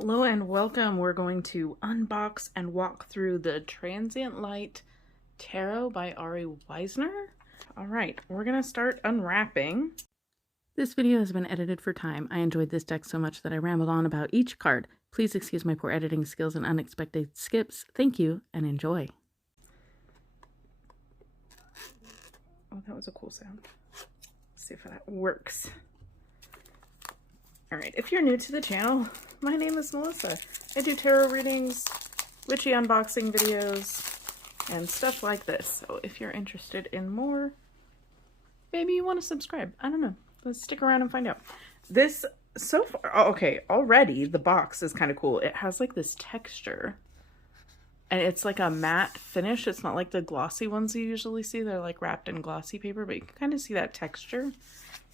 Hello and welcome. We're going to unbox and walk through the Transient Light Tarot by Ari Weisner. All right, we're going to start unwrapping. This video has been edited for time. I enjoyed this deck so much that I rambled on about each card. Please excuse my poor editing skills and unexpected skips. Thank you and enjoy. Oh, that was a cool sound. Let's see if that works. All right, if you're new to the channel, my name is Melissa. I do tarot readings, witchy unboxing videos, and stuff like this. So if you're interested in more, maybe you want to subscribe. I don't know. Let's stick around and find out. This, so far, oh, okay, already the box is kind of cool. It has like this texture, and it's like a matte finish. It's not like the glossy ones you usually see. They're like wrapped in glossy paper, but you can kind of see that texture.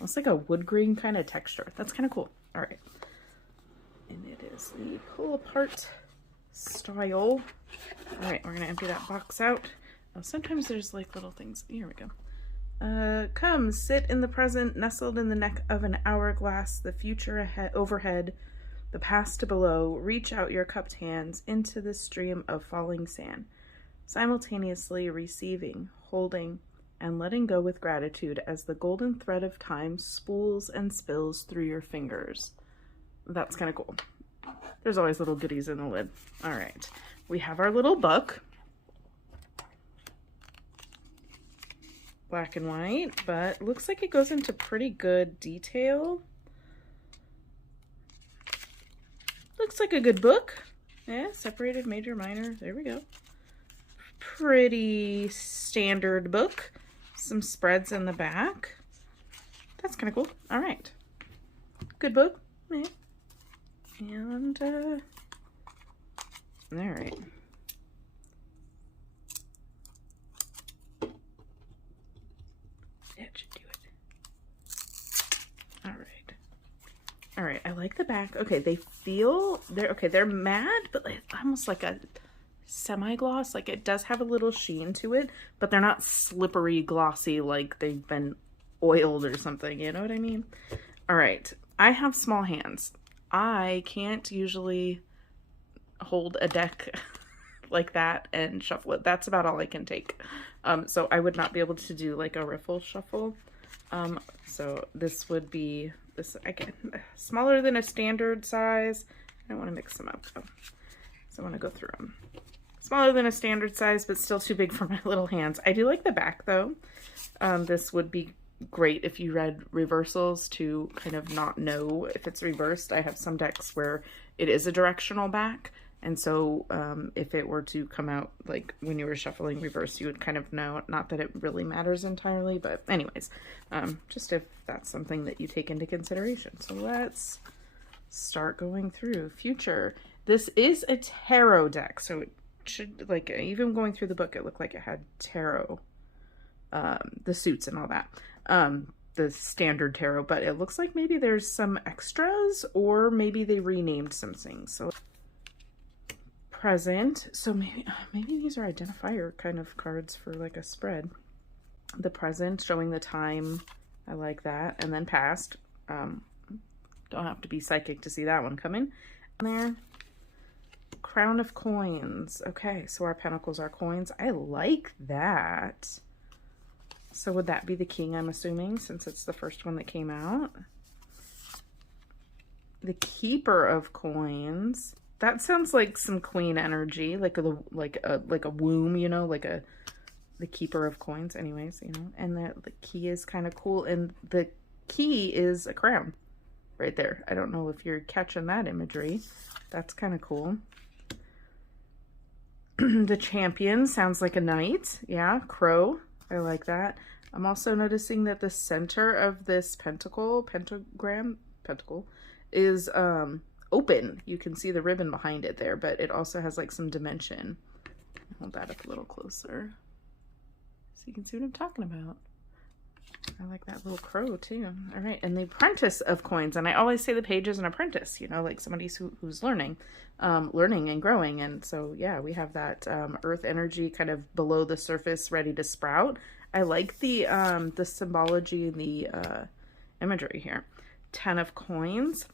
It's like a wood green kind of texture. That's kind of cool. All right. And it is the pull apart style. All right, we're gonna empty that box out. Oh, sometimes there's like little things. Here we go. Come, sit in the present, nestled in the neck of an hourglass, the future ahead, overhead, the past below. Reach out your cupped hands into the stream of falling sand, simultaneously receiving, holding, and letting go with gratitude as the golden thread of time spools and spills through your fingers. That's kind of cool. There's always little goodies in the lid. All right, we have our little book. Black and white, but looks like it goes into pretty good detail. Looks like a good book. Yeah, separated major, minor. There we go. Pretty standard book. Some spreads in the back. That's kind of cool. All right. Good book. Yeah. And, all right. That should do it. All right. All right. I like the back. Okay. They're matte, but like, almost like a semi-gloss. Like it does have a little sheen to it, but they're not slippery glossy like they've been oiled or something, you know what I mean? All right, I have small hands. I can't usually hold a deck like that and shuffle it. That's about all I can take. So I would not be able to do like a riffle shuffle. So this would be this, again, smaller than a standard size. I don't want to mix them up though, so I want to go through them. Smaller than a standard size, but still too big for my little hands. I do like the back though. This would be great if you read reversals to kind of not know if it's reversed. I have some decks where it is a directional back. And so if it were to come out like when you were shuffling reverse, you would kind of know. Not that it really matters entirely, but anyways, just if that's something that you take into consideration. So let's start going through future. This is a tarot deck, so it should, like, even going through the book, it looked like it had tarot, the suits and all that, the standard tarot, but it looks like maybe there's some extras, or maybe they renamed some things. So present, so maybe these are identifier kind of cards for like a spread. The present, showing the time, I like that, and then past. Don't have to be psychic to see that one coming. And there. Crown of coins. Okay, so our pentacles are coins. I like that. So would that be the king, I'm assuming, since it's the first one that came out? The keeper of coins. That sounds like some queen energy, like a womb, you know, like the keeper of coins. Anyways, you know, and the key is kind of cool, and the key is a crown right there. I don't know if you're catching that imagery. That's kind of cool. The champion sounds like a knight. Yeah, crow. I like that. I'm also noticing that the center of this pentacle is open. You can see the ribbon behind it there, but it also has like some dimension. Hold that up a little closer so you can see what I'm talking about. I like that little crow too. All right, and the apprentice of coins, and I always say the page is an apprentice, you know, like somebody who's learning and growing. And so yeah, we have that earth energy kind of below the surface, ready to sprout. I like the symbology and the imagery here. 10 of coins.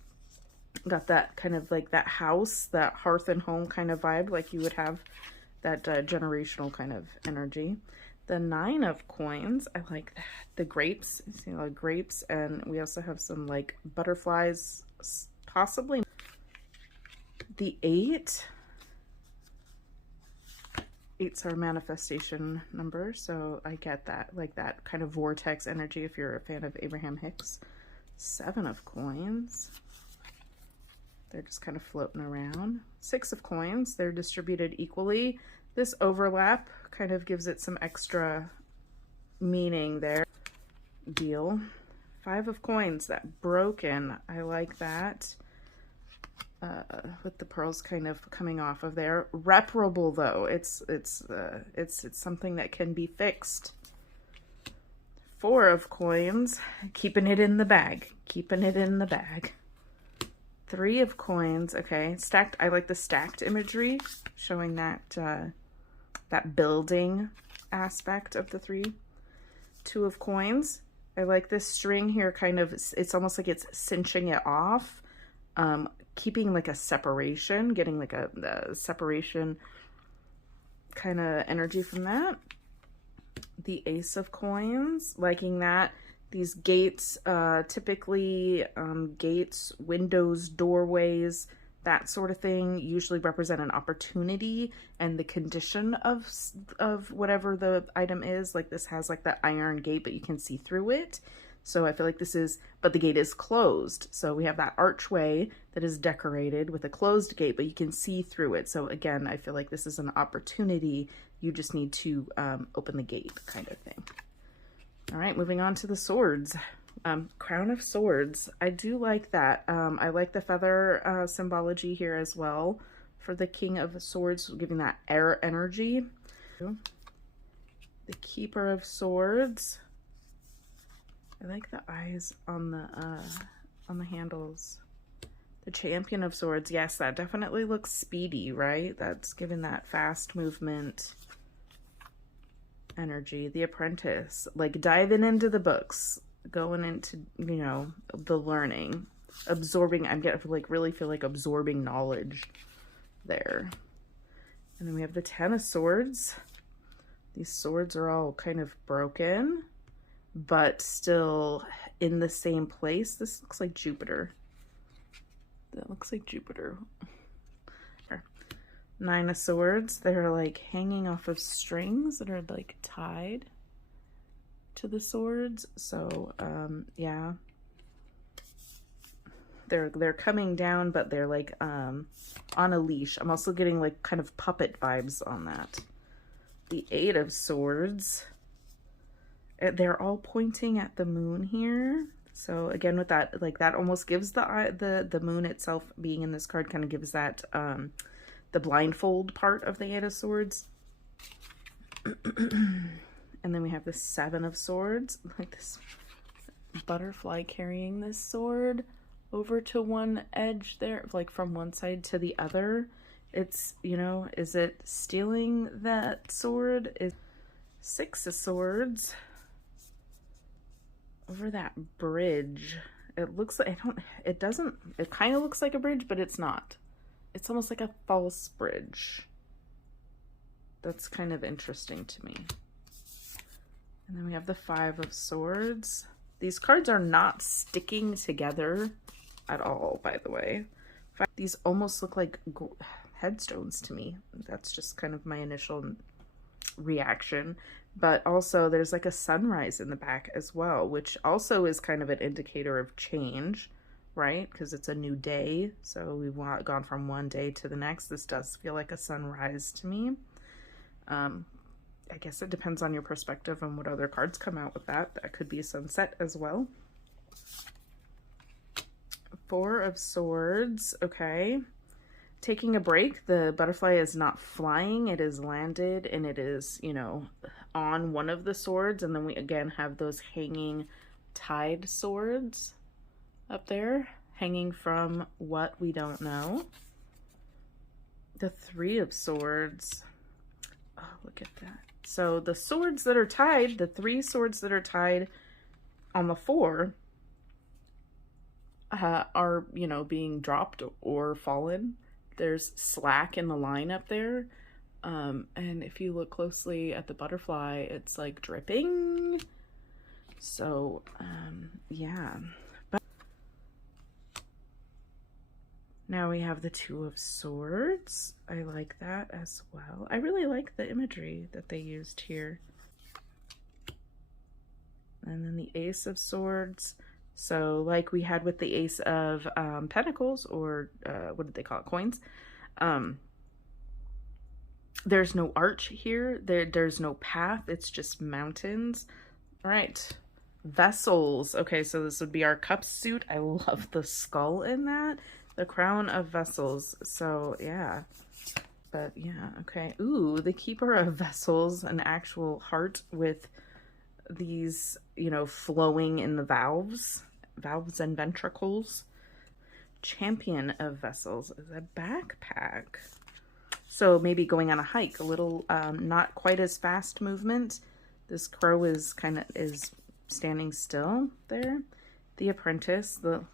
Got that kind of like that house, that hearth and home kind of vibe, like you would have that generational kind of energy. The 9 of coins, I like that. The grapes, you see, like grapes, and we also have some like butterflies, possibly. The 8. 8's our manifestation number, so I get that, like that kind of vortex energy if you're a fan of Abraham Hicks. 7 of coins. They're just kind of floating around. 6 of coins, they're distributed equally. This overlap kind of gives it some extra meaning there. Deal. 5 of coins, that broken, I like that. With the pearls kind of coming off of there. Reparable though, it's something that can be fixed. 4 of coins, keeping it in the bag, keeping it in the bag. 3 of coins, okay, stacked. I like the stacked imagery, showing that that building aspect of the 3. 2 of coins. I like this string here, kind of, it's almost like it's cinching it off, keeping like a separation, getting like a separation kind of energy from that. The Ace of coins, liking that. These gates, typically gates, windows, doorways, that sort of thing, usually represent an opportunity and the condition of whatever the item is. Like this has like that iron gate, but you can see through it. So I feel like this is, but the gate is closed. So we have that archway that is decorated with a closed gate, but you can see through it. So again, I feel like this is an opportunity. You just need to open the gate kind of thing. All right, moving on to the swords. Crown of Swords. I do like that. I like the feather symbology here as well for the King of Swords, giving that air energy. The Keeper of Swords. I like the eyes on the handles. The Champion of Swords. Yes, that definitely looks speedy, right? That's giving that fast movement energy. The Apprentice, like diving into the books, going into, you know, the learning, absorbing. I'm getting like really feel like absorbing knowledge there. And then we have the 10 of Swords. These swords are all kind of broken, but still in the same place. This looks like Jupiter. That looks like Jupiter. 9 of Swords, they're like hanging off of strings that are like tied to the swords. So yeah, they're coming down, but they're like on a leash. I'm also getting like kind of puppet vibes on that. The 8 of Swords, they're all pointing at the moon here. So again, with that, like that almost gives the moon itself being in this card kind of gives that the blindfold part of the 8 of Swords. And then we have the 7 of Swords, like this butterfly carrying this sword over to one edge there, like from one side to the other. It's, you know, is it stealing that sword? Is 6 of Swords over that bridge. It looks like, it kind of looks like a bridge, but it's not. It's almost like a false bridge. That's kind of interesting to me. And then we have the 5 of Swords. These cards are not sticking together at all, by the way. These almost look like headstones to me. That's just kind of my initial reaction. But also there's like a sunrise in the back as well, which also is kind of an indicator of change, right? Because it's a new day. So we've gone from one day to the next. This does feel like a sunrise to me. I guess it depends on your perspective and what other cards come out with that. That could be a sunset as well. 4 of Swords. Okay. Taking a break. The butterfly is not flying. It is landed and it is, you know, on one of the swords. And then we again have those hanging tied swords up there, hanging from what we don't know. The 3 of Swords. Oh, look at that. So the swords that are tied, the 3 swords that are tied on the 4, are, you know, being dropped or fallen. There's slack in the line up there. And if you look closely at the butterfly, it's like dripping. So, yeah. But now we have the Two of Swords. I like that as well. I really like the imagery that they used here. And then the Ace of Swords. So like we had with the Ace of Pentacles, or what did they call it? Coins. There's no arch here. There's no path. It's just mountains. All right. Vessels. Okay, so this would be our cup suit. I love the skull in that. The Crown of Vessels. So yeah. But yeah, okay. Ooh, the Keeper of Vessels, an actual heart with these, you know, flowing in the valves and ventricles. Champion of Vessels is a backpack. So maybe going on a hike, a little not quite as fast movement. This crow is standing still there. The Apprentice, the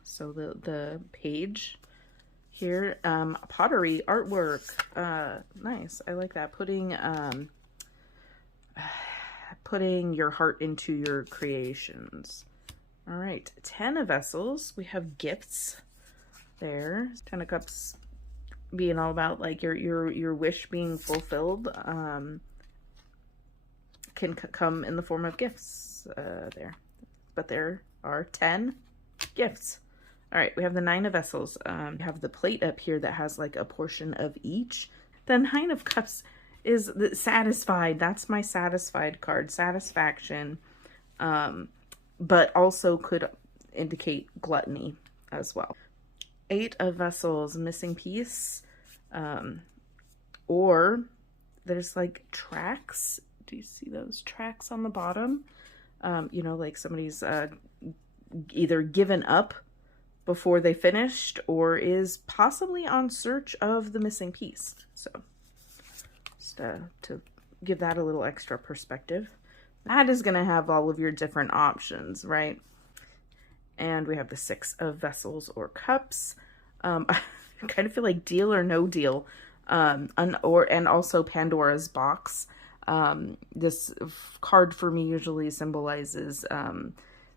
page here, pottery, artwork, nice. I like that. Putting your heart into your creations. All right, 10 of Vessels. We have gifts there. 10 of Cups being all about like your wish being fulfilled. Can come in the form of gifts there. But there are 10 gifts. All right, we have the 9 of Vessels. We have the plate up here that has like a portion of each. The 9 of Cups is the satisfied. That's my satisfied card. Satisfaction. But also could indicate gluttony as well. 8 of Vessels, missing piece. Or there's like tracks. Do you see those tracks on the bottom? You know, like somebody's either given up before they finished or is possibly on search of the missing piece. So just to give that a little extra perspective. That is going to have all of your different options, right? And we have the 6 of Vessels or Cups. I kind of feel like Deal or No Deal. And also Pandora's Box. This card for me usually symbolizes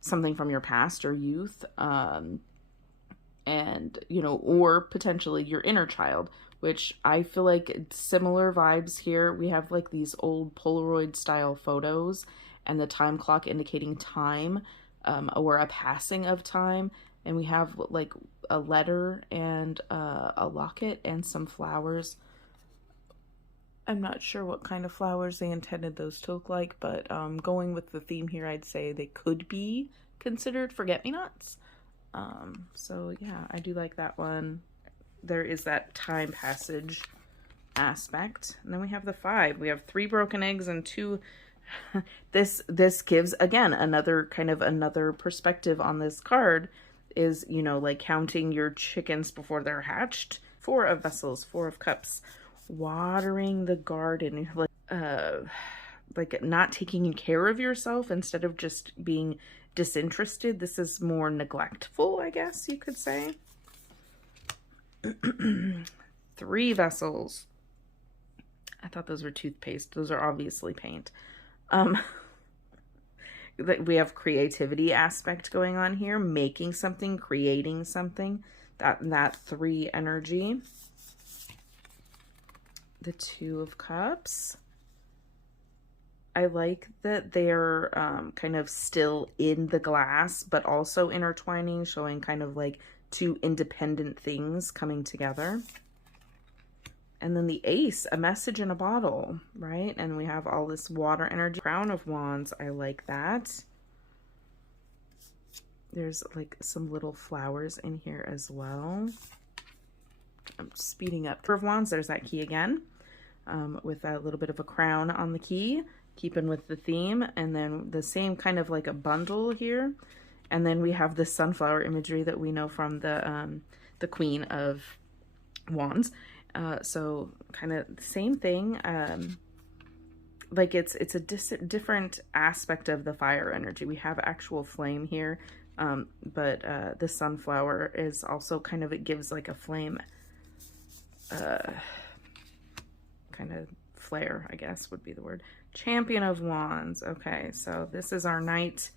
something from your past or youth. And, you know, or potentially your inner child, which I feel like it's similar vibes here. We have like these old Polaroid style photos and the time clock indicating time, or a passing of time. And we have like a letter and a locket and some flowers. I'm not sure what kind of flowers they intended those to look like, but going with the theme here, I'd say they could be considered forget-me-nots. So yeah, I do like that one. There is that time passage aspect. And then we have the 5. We have 3 broken eggs and 2. This gives, again, another perspective on this card is, you know, like counting your chickens before they're hatched. 4 of Vessels, 4 of Cups. Watering the garden, like not taking care of yourself instead of just being disinterested. This is more neglectful, I guess you could say. 3 Vessels. I thought those were toothpaste. Those are obviously paint. We have creativity aspect going on here, making something, creating something. That 3 energy. The 2 of Cups. I like that they're kind of still in the glass, but also intertwining, showing kind of like 2 independent things coming together. And then the Ace, a message in a bottle, right? And we have all this water energy. Crown of Wands, I like that. There's like some little flowers in here as well. I'm speeding up. 4 of Wands, there's that key again, with a little bit of a crown on the key, keeping with the theme. And then the same kind of like a bundle here. And then we have the sunflower imagery that we know from the Queen of Wands. So kind of the same thing. Like it's a different aspect of the fire energy. We have actual flame here. But the sunflower is also kind of, it gives like a flame, kind of flare, I guess would be the word. Champion of Wands. Okay, so this is our knight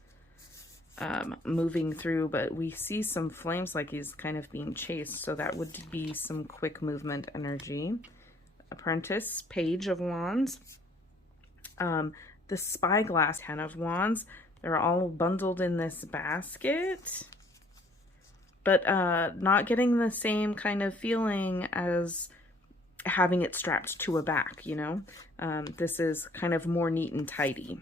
moving through, but we see some flames like he's kind of being chased, so that would be some quick movement energy. Apprentice, Page of Wands. The Spyglass, Ten of Wands. They're all bundled in this basket, but not getting the same kind of feeling as having it strapped to a back, you know? This is kind of more neat and tidy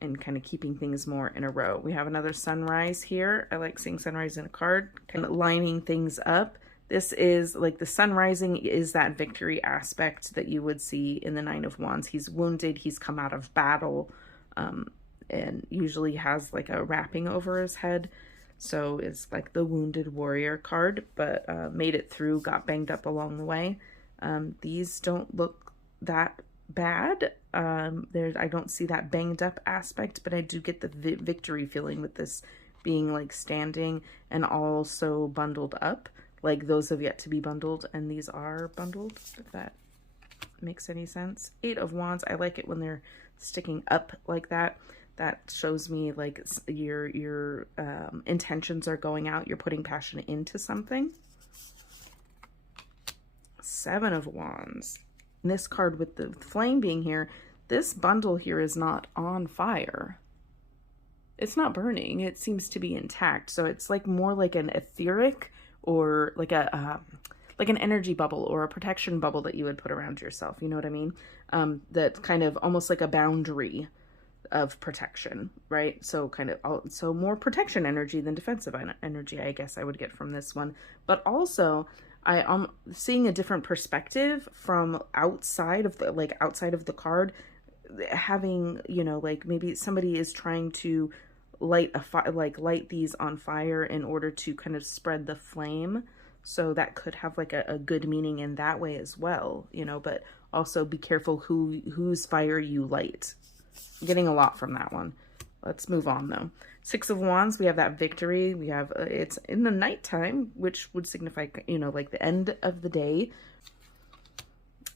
and kind of keeping things more in a row. We have another sunrise here. I like seeing sunrise in a card, kind of lining things up. This is like the sun rising is that victory aspect that you would see in the Nine of Wands. He's wounded, he's come out of battle, and usually has like a wrapping over his head. So it's like the wounded warrior card, but made it through, got banged up along the way. These don't look that bad. I don't see that banged up aspect, but I do get the victory feeling with this being like standing and also bundled up. Like those have yet to be bundled, and these are bundled, if that makes any sense. Eight of Wands, I like it when they're sticking up like that. That shows me like your intentions are going out. You're putting passion into something. Seven of Wands. And this card with the flame being here, this bundle here is not on fire. It's not burning. It seems to be intact. So it's like more like an etheric or like a like an energy bubble or a protection bubble that you would put around yourself. You know what I mean? That's kind of almost like a boundary of protection, right? So kind of, so more protection energy than defensive energy, I guess I would get from this one. But also, I am seeing a different perspective from outside of the card, having, you know, like maybe somebody is trying to light light these on fire in order to kind of spread the flame. So that could have like a good meaning in that way as well, you know, but also be careful whose fire you light. I'm getting a lot from that one. Let's move on though. Six of Wands, we have that victory. We have, it's in the nighttime, which would signify, you know, like the end of the day.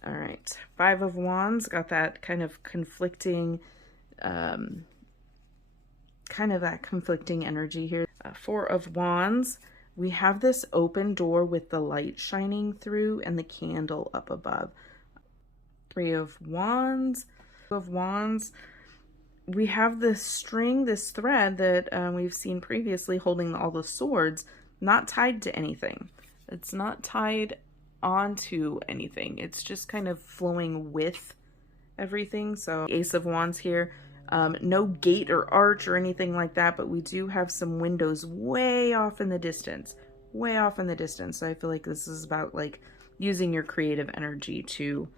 All right. Five of Wands, got that kind of conflicting, energy here. Four of Wands, we have this open door with the light shining through and the candle up above. Three of Wands. We have this string, this thread that we've seen previously holding all the swords, not tied to anything. It's not tied onto anything. It's just kind of flowing with everything. So Ace of Wands here. No gate or arch or anything like that, but we do have some windows way off in the distance. Way off in the distance. So I feel like this is about like using your creative energy to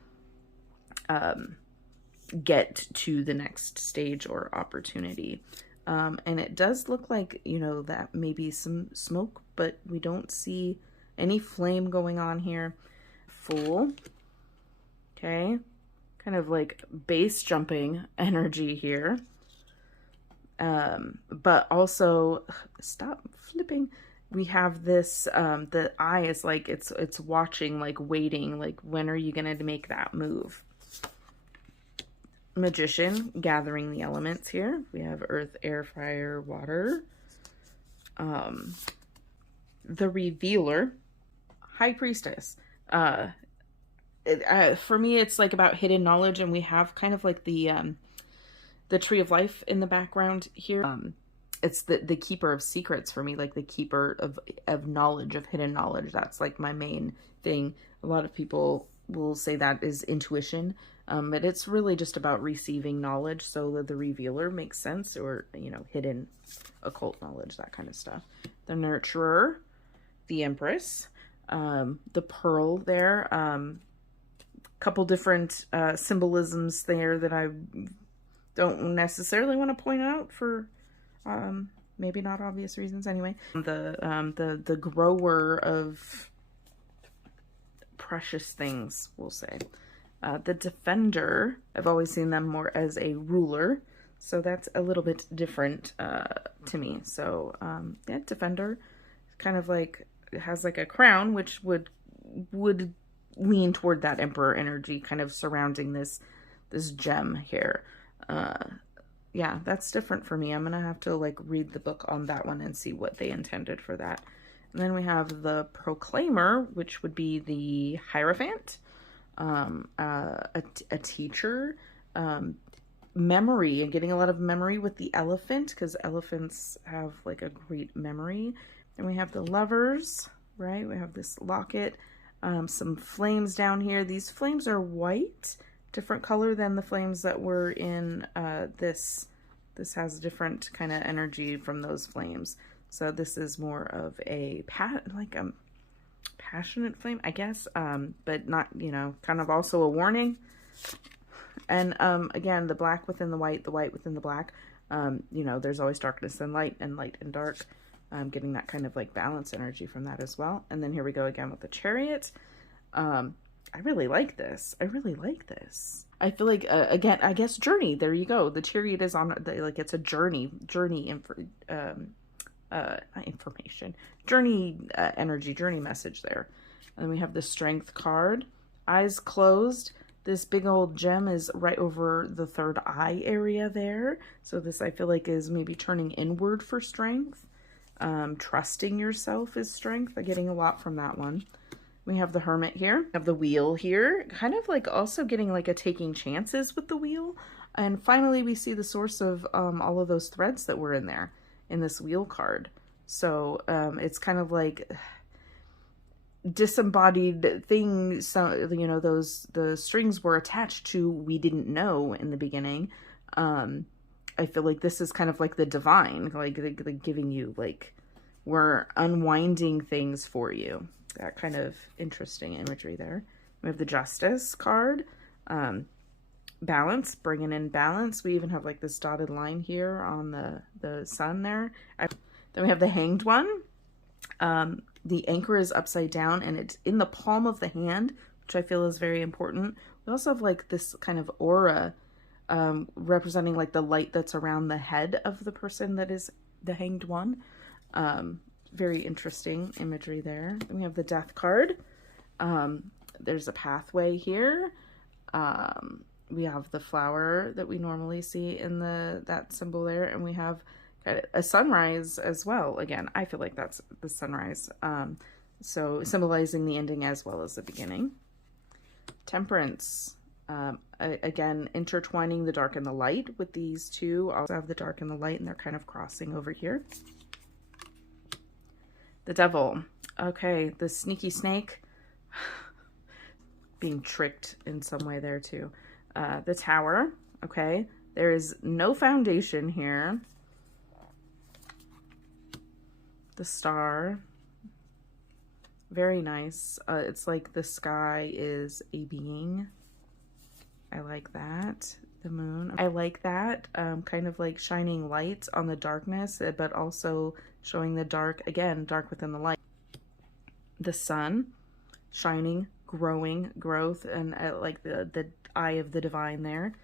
get to the next stage or opportunity. And it does look like, you know, that maybe some smoke, but we don't see any flame going on here. Fool. Okay. Kind of like base jumping energy here. But also, stop flipping. We have this, the eye is like, it's watching, like waiting, like when are you going to make that move? Magician, gathering the elements here. We have earth, air, fire, water. The Revealer, High Priestess. For me, it's like about hidden knowledge, and we have kind of like the Tree of Life in the background here. It's the keeper of secrets for me, like the keeper of knowledge, of hidden knowledge. That's like my main thing. A lot of people will say that is intuition, but it's really just about receiving knowledge. So the Revealer makes sense, or, you know, hidden occult knowledge, that kind of stuff. The Nurturer, the Empress, the Pearl there, couple different symbolisms there that I don't necessarily want to point out for maybe not obvious reasons anyway. The grower of precious things, we'll say. The Defender, I've always seen them more as a ruler, so that's a little bit different to me. So yeah, Defender, kind of like, it has like a crown, which would lean toward that Emperor energy, kind of surrounding this gem here. Yeah, that's different for me. I'm gonna have to like read the book on that one and see what they intended for that. And then we have the Proclaimer, which would be the Hierophant, a teacher, memory, and getting a lot of memory with the elephant, because elephants have like a great memory. Then we have the Lovers, right? We have this locket, some flames down here. These flames are white, different color than the flames that were in this. This has different kind of energy from those flames. So this is more of a passionate flame, I guess, but not, kind of also a warning. And again, the black within the white within the black. There's always darkness and light and dark. Getting that kind of like balance energy from that as well. And then here we go again with the Chariot. I really like this. I feel like, again, I guess journey. There you go. The Chariot is on, like, it's a journey energy, journey message there. And then we have the Strength card. Eyes closed. This big old gem is right over the third eye area there. So this, I feel like, is maybe turning inward for strength. Trusting yourself is strength. I'm getting a lot from that one. We have the Hermit here. We have the Wheel here. Kind of like also getting like a taking chances with the Wheel. And finally, we see the source of all of those threads that were in there in this Wheel card. So it's kind of like disembodied things. So, the strings were attached to we didn't know in the beginning. I feel like this is kind of like the divine, like giving you, like, we're unwinding things for you. That kind of interesting imagery there. We have the Justice card. Balance, bringing in balance. We even have like this dotted line here on the sun there. Then we have the Hanged One. The anchor is upside down and it's in the palm of the hand, which I feel is very important. We also have like this kind of aura representing like the light that's around the head of the person that is the Hanged One. Very interesting imagery there. Then we have the Death card. There's a pathway here. We have the flower that we normally see in that symbol there, and we have a sunrise as well. Again, I feel like that's the sunrise. So symbolizing the ending as well as the beginning. Temperance. Again, intertwining the dark and the light with these two. Also have the dark and the light, and they're kind of crossing over here. The Devil. Okay, the sneaky snake. Being tricked in some way there too. The Tower. Okay, there is no foundation here. The Star. Very nice. It's like the sky is a being. I like that. The Moon. I like that. Kind of like shining light on the darkness, but also showing the dark, again, dark within the light. The Sun. Shining, growing, growth, and like the eye of the divine there.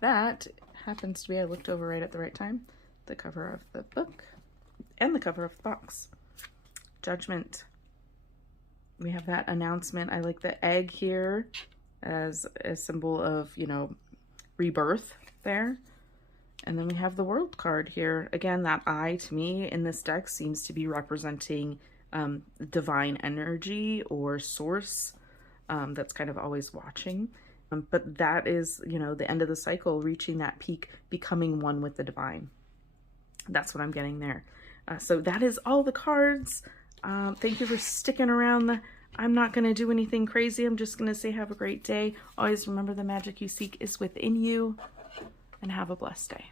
That happens to be, I looked over right at the right time, the cover of the book and the cover of the box. Judgment. We have that announcement. I like the egg here as a symbol of, rebirth there. And then we have the World card here. Again, that eye to me in this deck seems to be representing divine energy or source that's kind of always watching. But that is, the end of the cycle, reaching that peak, becoming one with the divine. That's what I'm getting there. So that is all the cards. Thank you for sticking around. I'm not going to do anything crazy. I'm just going to say have a great day. Always remember the magic you seek is within you, and have a blessed day.